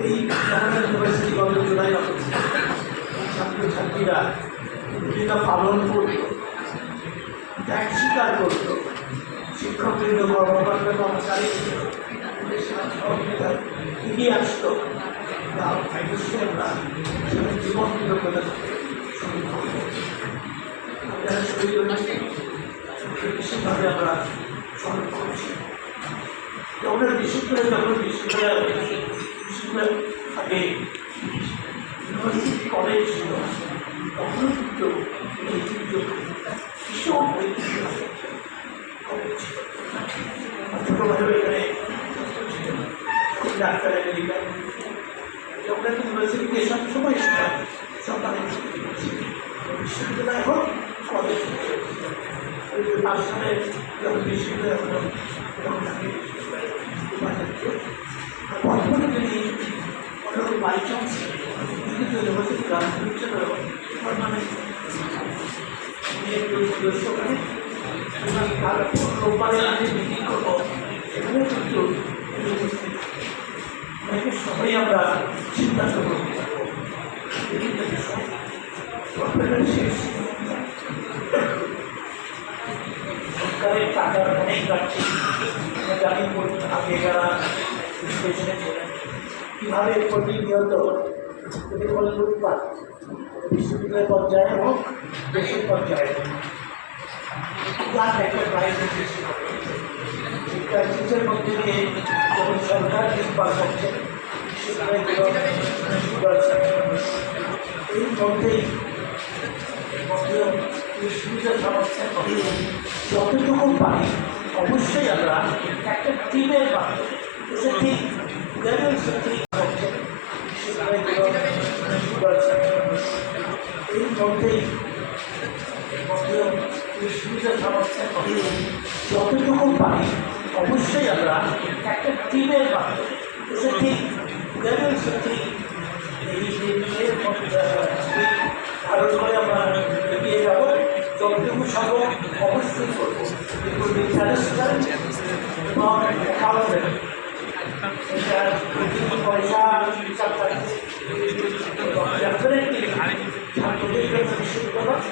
এই ঢাকা ইউনিভার্সিটি জুলাই অফিসে ছাত্রছাত্রীরা ভূমিকা পালন করত ত্যাগ স্বীকার করত শিক্ষকবৃন্দ, কর্মকর্তা, কর্মচারী এগিয়ে আসতো তা অবশ্যই আমরা সেখানে জীবন বিশেষভাবে আমরা স্মরণ করছি বিশেষ করে যখন বিশ্ববিদ্যালয় বিশ্ববিদ্যালয় আগে ইউনিভার্সিটি, কলেজ ছিল তখন কিন্তু ঐতিহ্য ভীষণ ঐতিহ্য আমার ছোটোবেলায় এখানে ডাক্তার আমেরিকান যখন ইউনিভার্সিটিতে সবসময় সময় সরকারি বিশ্ববিদ্যালয় হোক, কলেজ পাঁচ সালে যখন বিশ্ববিদ্যালয় হলো, তখন আমি বর্তমানে যদি কোনো বাই চান্স সেখানে এবং তার রোববারে আমি মিটিং করব সেখানে কিন্তু সবাই আমরা বিষয় সরকারের শেষ সরকারের টাকার অনেক কাটছে আমরা আগে যারা বিশ্লেষণে ছিলেন কীভাবে প্রতিনিয়ত কোনো লুটপাট বিশ্ববিদ্যালয় পর্যায়ে হোক, দেশের পর্যায়ে হোক। তার একটা ক্রাইসিস সৃষ্টি করে এই ক্রাইসিসের মধ্যে দিয়ে যখন সরকার লুটপাট করছে এই মধ্যেই বিশ্ববিদ্যালয় যতটুকু পারি, অবশ্যই আমরা একটা টিমের মাধ্যমে সে ঠিক লেভেল সে ঠিক হচ্ছে বিশ্ববিদ্যালয়গুলো সুগার মধ্যেও বিশ্ববিদ্যালয় যতটুকু পারি অবশ্যই আমরা একটা টিমের মাধ্যমে সে ঠিক লেভেল সে ঠিক এই জিনিসের ধারণ করে আমরা এগিয়ে যাব যতটুকু সম্ভব অবশ্যই করব জন্য বিশ্ববিদ্যালয়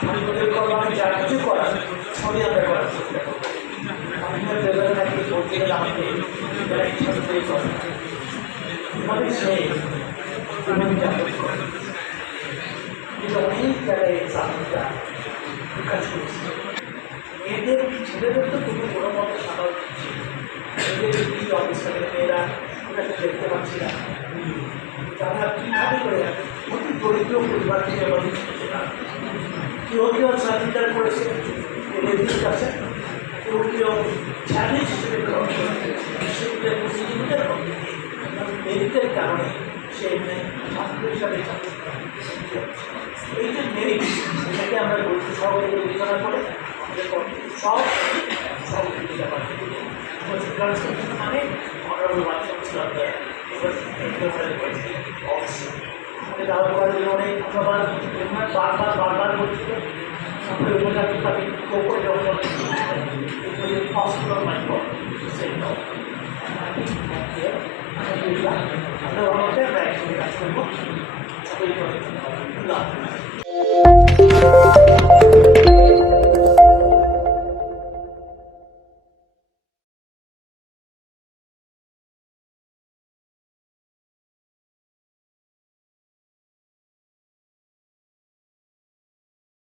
ছাত্রদের কল্যাণে কিছু করার সবই আমরা করার চেষ্টা করব আমি প্রেজেন্ট থাকি বলতে গেলে করে করে অনেক জায়গায় চাকরিটা বিকাশ করেছে মেয়েদের ছেলেদের তো কিন্তু কোনো মতে সাধারণ মেয়েদের কি অবস্থা মেয়েরা ওটাকে দেখতে পাচ্ছি না তারা কীভাবে করে অতি দরিদ্র পরিবার থেকে কেউ কেউ চাকরিদার করেছে। মেয়েদের কাছে কেউ কেউ চ্যালেঞ্জ হিসেবে গ্রহণ করেছে প্রতিযোগিতার মধ্যে মেরিটের কারণে সে ছাত্র হিসাবে এই যে মেরিট এটাকে আমরা গুরুত্ব সহকারে বিবেচনা করে। সব পাচ্ছি মানে অনারেবল বাচ্চা আমাদের দাওয়ার অনেক আবার বারবার বারবার সেই আমরা অনেকটা ব্যাগ কাজ করব